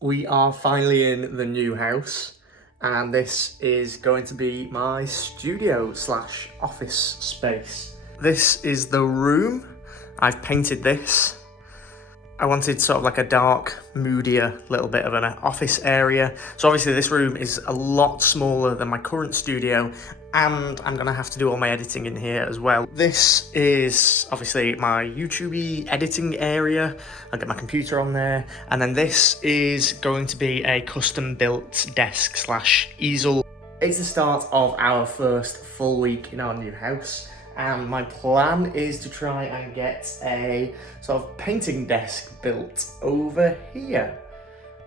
We are finally in the new house, and this is going to be my studio slash office space. This is the room. I've painted this. I wanted sort of like a dark, moodier little bit of an office area. So obviously this room is a lot smaller than my current studio, and I'm gonna have to do all my editing in here as well. This is obviously my YouTube editing area. I'll get my computer on there. And then this is going to be a custom built desk slash easel. It's the start of our first full week in our new house. And my plan is to try and get a sort of painting desk built over here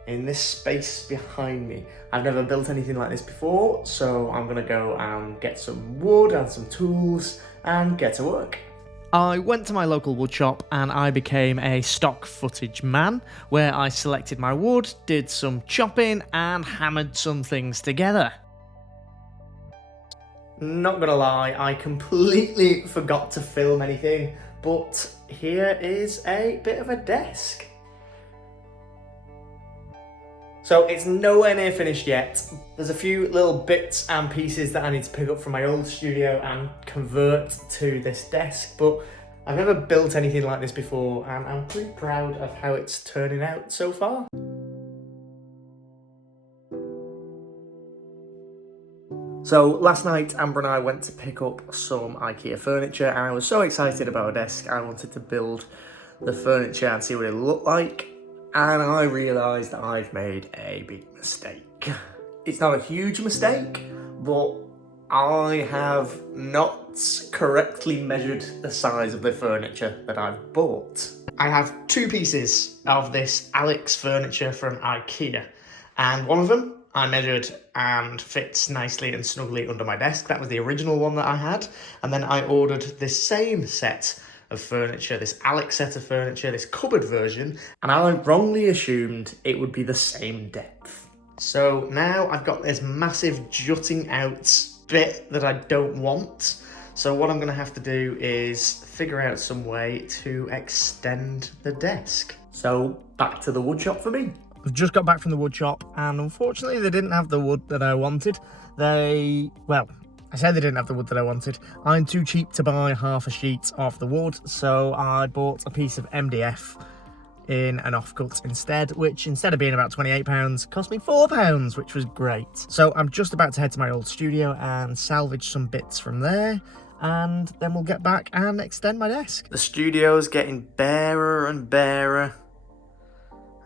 in this space behind me. I've never built anything like this before, so I'm gonna go and get some wood and some tools and get to work. I went to my local wood shop and I became a stock footage man, where I selected my wood, did some chopping and hammered some things together. Not gonna lie, I completely forgot to film anything, but here is a bit of a desk. So it's nowhere near finished yet. There's a few little bits and pieces that I need to pick up from my old studio and convert to this desk, but I've never built anything like this before, and I'm pretty proud of how it's turning out so far. So last night, Amber and I went to pick up some IKEA furniture, and I was so excited about a desk. I wanted to build the furniture and see what it looked like, and I realised that I've made a big mistake. It's not a huge mistake, but I have not correctly measured the size of the furniture that I've bought. I have two pieces of this Alex furniture from IKEA, and one of them I measured and fits nicely and snugly under my desk. That was the original one that I had. And then I ordered this same set of furniture, this Alex set of furniture, this cupboard version, and I wrongly assumed it would be the same depth. So now I've got this massive jutting out bit that I don't want. So what I'm gonna have to do is figure out some way to extend the desk. So back to the wood shop for me. I've just got back from the wood shop, and unfortunately they didn't have the wood that I wanted. Well, I said they didn't have the wood that I wanted. I'm too cheap to buy half a sheet of the wood, so I bought a piece of MDF in an offcut instead, which instead of being about £28, cost me £4, which was great. So I'm just about to head to my old studio and salvage some bits from there, and then we'll get back and extend my desk. The studio's getting barer and barer.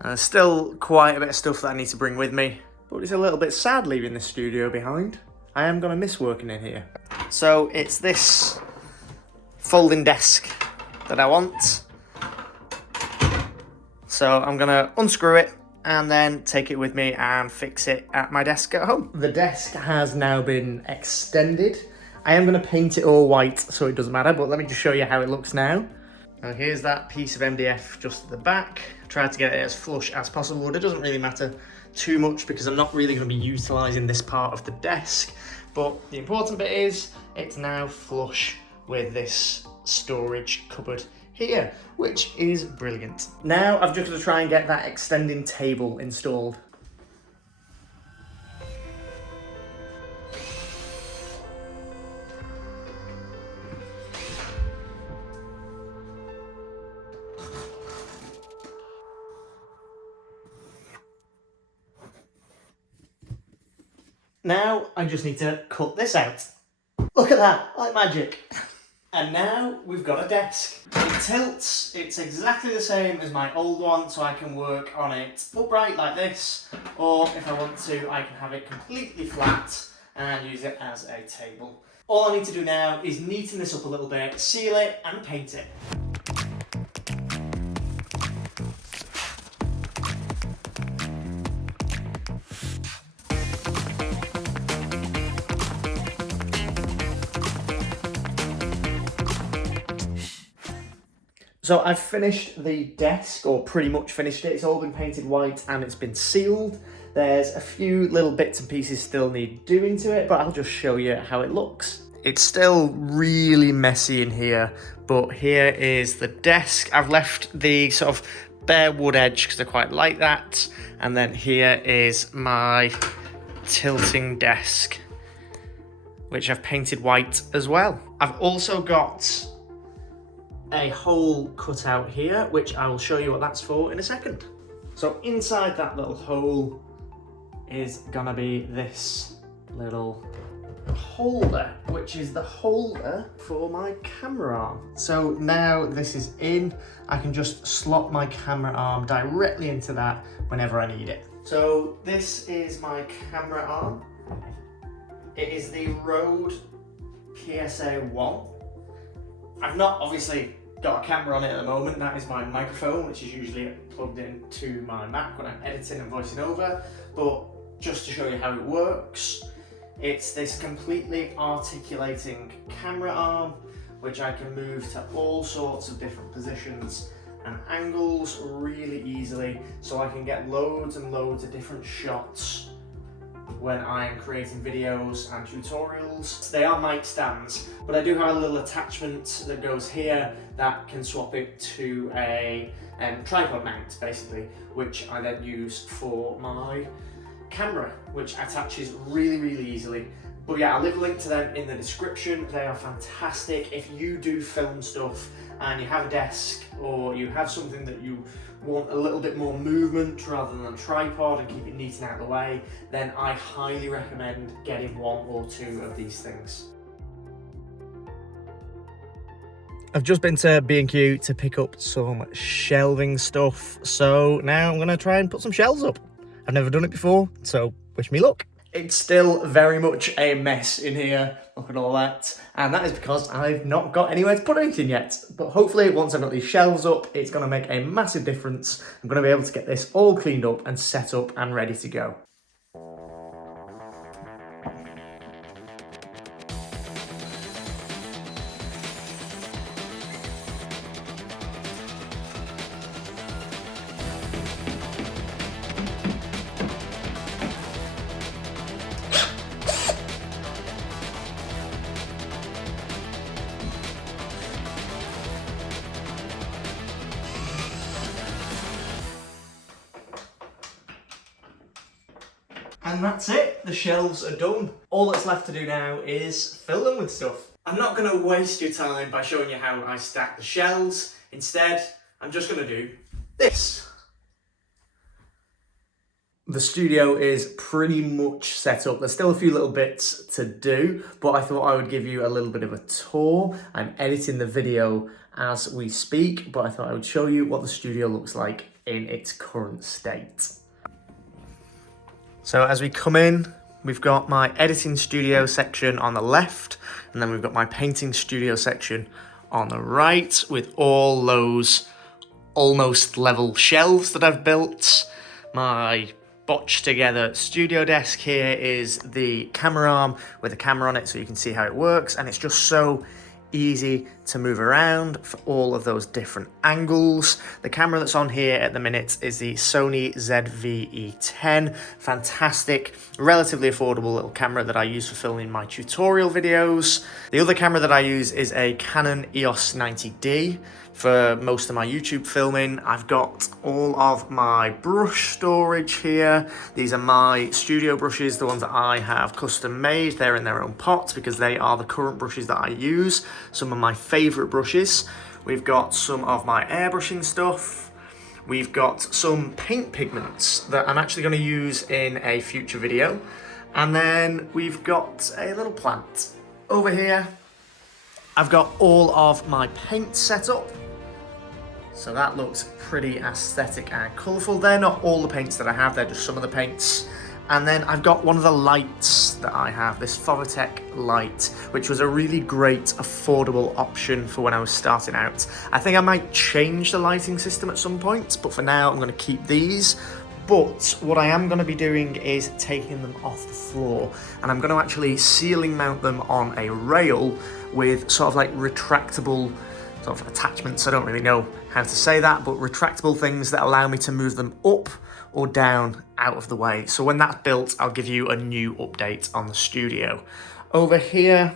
There's still quite a bit of stuff that I need to bring with me, but it's a little bit sad leaving this studio behind. I am going to miss working in here. So it's this folding desk that I want. So I'm going to unscrew it and then take it with me and fix it at my desk at home. The desk has now been extended. I am going to paint it all white so it doesn't matter, but let me just show you how it looks now. Now here's that piece of MDF just at the back. Tried to get it as flush as possible, but it doesn't really matter too much because I'm not really going to be utilising this part of the desk. But the important bit is it's now flush with this storage cupboard here, which is brilliant. Now I've just got to try and get that extending table installed. Now I just need to cut this out. Look at that, like magic. And now we've got a desk. It tilts, it's exactly the same as my old one, so I can work on it upright like this, or if I want to, I can have it completely flat and use it as a table. All I need to do now is neaten this up a little bit, seal it and paint it. So I've finished the desk, or pretty much finished it. It's all been painted white and it's been sealed. There's a few little bits and pieces still need doing to it, but I'll just show you how it looks. It's still really messy in here, but here is the desk. I've left the sort of bare wood edge because I quite like that. And then here is my tilting desk, which I've painted white as well. I've also got a hole cut out here, which I will show you what that's for in a second. So inside that little hole is gonna be this little holder, which is the holder for my camera arm. So now this is in, I can just slot my camera arm directly into that whenever I need it. So this is my camera arm. It is the Rode PSA 1. I've not obviously got a camera on it at the moment. That is my microphone, which is usually plugged into my Mac when I'm editing and voicing over. But just to show you how it works, it's this completely articulating camera arm, which I can move to all sorts of different positions and angles really easily, so I can get loads and loads of different shots when I am creating videos and tutorials. They are mic stands, but I do have a little attachment that goes here that can swap it to a tripod mount, basically, which I then use for my camera, which attaches really, really easily. But yeah, I'll leave a link to them in the description. They are fantastic. If you do film stuff and you have a desk or you have something that you want a little bit more movement rather than a tripod and keep it neat and out of the way, then I highly recommend getting one or two of these things. I've just been to B&Q to pick up some shelving stuff, so now I'm gonna try and put some shelves up. I've never done it before, so wish me luck. It's still very much a mess in here, look at all that, and that is because I've not got anywhere to put anything yet. But hopefully once I've got these shelves up, it's going to make a massive difference. I'm going to be able to get this all cleaned up and set up and ready to go. And that's it, the shelves are done. All that's left to do now is fill them with stuff. I'm not going to waste your time by showing you how I stack the shelves. Instead, I'm just going to do this. The studio is pretty much set up. There's still a few little bits to do, but I thought I would give you a little bit of a tour. I'm editing the video as we speak, but I thought I would show you what the studio looks like in its current state. So as we come in, we've got my editing studio section on the left, and then we've got my painting studio section on the right, with all those almost level shelves that I've built. My botched together studio desk here is the camera arm with a camera on it so you can see how it works, and it's just so easy to move around for all of those different angles. The camera that's on here at the minute is the Sony ZV-E10. Fantastic, relatively affordable little camera that I use for filming my tutorial videos. The other camera that I use is a Canon EOS 90D for most of my YouTube filming. I've got all of my brush storage here. These are my studio brushes, the ones that I have custom made. They're in their own pots because they are the current brushes that I use. Some of my favorite brushes. We've got some of my airbrushing stuff. We've got some paint pigments that I'm actually going to use in a future video. And then we've got a little plant. Over here, I've got all of my paint set up. So that looks pretty aesthetic and colourful. They're not all the paints that I have, they're just some of the paints. And then I've got one of the lights that I have, this Fovatech light, which was a really great, affordable option for when I was starting out. I think I might change the lighting system at some point, but for now I'm going to keep these. But what I am going to be doing is taking them off the floor, and I'm going to actually ceiling mount them on a rail with sort of like retractable sort of attachments. I don't really know how to say that, but retractable things that allow me to move them up or down out of the way. So when that's built, I'll give you a new update on the studio. Over here,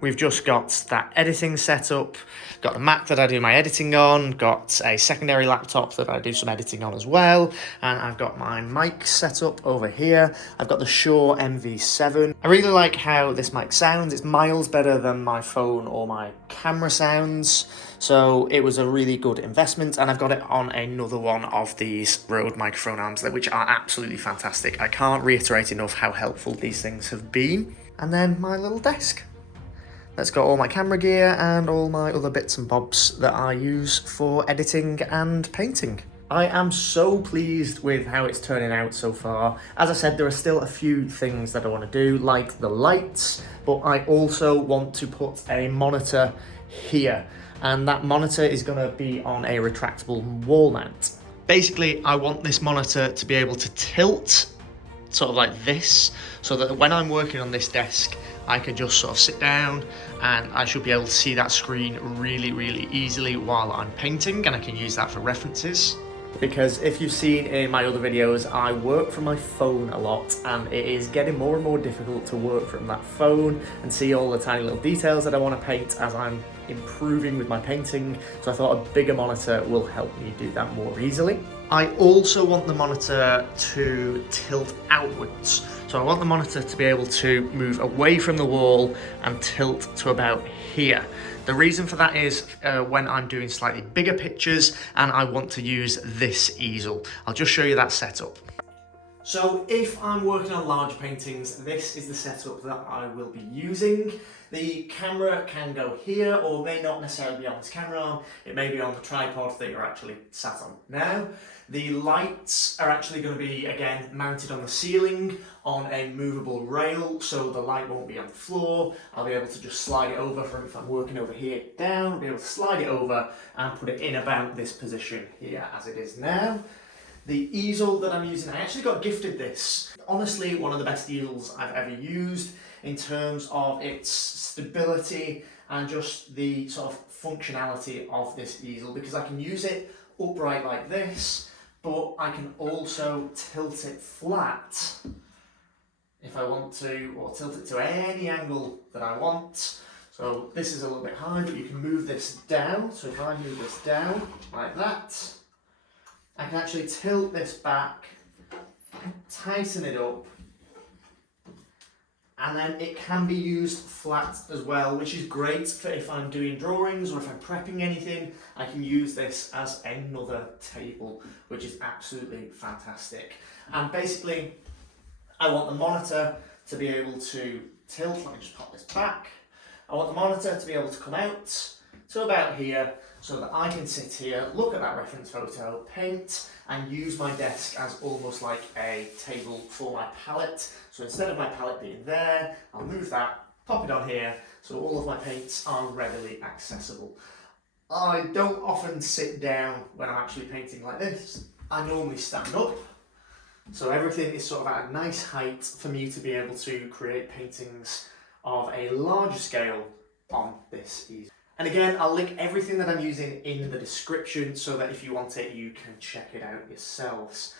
We've just got that editing setup, got the Mac that I do my editing on, got a secondary laptop that I do some editing on as well, and I've got my mic set up over here. I've got the Shure MV7. I really like how this mic sounds. It's miles better than my phone or my camera sounds, so it was a really good investment, and I've got it on another one of these Rode microphone arms, which are absolutely fantastic. I can't reiterate enough how helpful these things have been. And then my little desk. That's got all my camera gear and all my other bits and bobs that I use for editing and painting. I am so pleased with how it's turning out so far. As I said, there are still a few things that I want to do, like the lights, but I also want to put a monitor here, and that monitor is going to be on a retractable wall mount. Basically, I want this monitor to be able to tilt sort of like this, so that when I'm working on this desk, I can just sort of sit down and I should be able to see that screen really, really easily while I'm painting, and I can use that for references. Because if you've seen in my other videos, I work from my phone a lot, and it is getting more and more difficult to work from that phone and see all the tiny little details that I want to paint as I'm improving with my painting. So I thought a bigger monitor will help me do that more easily. I also want the monitor to tilt outwards. So I want the monitor to be able to move away from the wall and tilt to about here. The reason for that is when I'm doing slightly bigger pictures and I want to use this easel. I'll just show you that setup. So if I'm working on large paintings, this is the setup that I will be using. The camera can go here, or may not necessarily be on this camera arm. It may be on the tripod that you're actually sat on now. The lights are actually going to be, again, mounted on the ceiling on a movable rail, so the light won't be on the floor. I'll be able to just slide it over from, if I'm working over here down, I'll be able to slide it over and put it in about this position here as it is now. The easel that I'm using, I actually got gifted this. Honestly, one of the best easels I've ever used in terms of its stability and just the sort of functionality of this easel, because I can use it upright like this, but I can also tilt it flat if I want to, or tilt it to any angle that I want. So this is a little bit high, but you can move this down. So if I move this down like that, I can actually tilt this back, tighten it up, and then it can be used flat as well, which is great for if I'm doing drawings or if I'm prepping anything. I can use this as another table, which is absolutely fantastic. And basically, I want the monitor to be able to tilt. Let me just pop this back. I want the monitor to be able to come out to about here, so that I can sit here, look at that reference photo, paint, and use my desk as almost like a table for my palette. So instead of my palette being there, I'll move that, pop it on here, so all of my paints are readily accessible. I don't often sit down when I'm actually painting like this. I normally stand up, so everything is sort of at a nice height for me to be able to create paintings of a larger scale on this easel. And again, I'll link everything that I'm using in the description so that if you want it, you can check it out yourselves.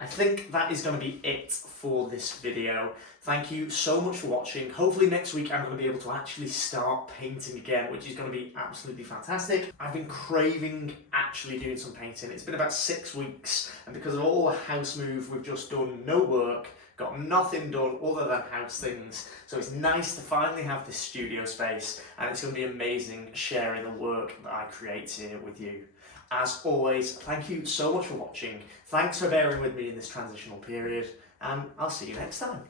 I think that is going to be it for this video. Thank you so much for watching. Hopefully next week I'm going to be able to actually start painting again, which is going to be absolutely fantastic. I've been craving actually doing some painting. It's been about 6 weeks, and because of all the house move, we've just done no work, got nothing done other than house things. So it's nice to finally have this studio space, and it's going to be amazing sharing the work that I create here with you. As always, thank you so much for watching. Thanks for bearing with me in this transitional period, and I'll see you next time.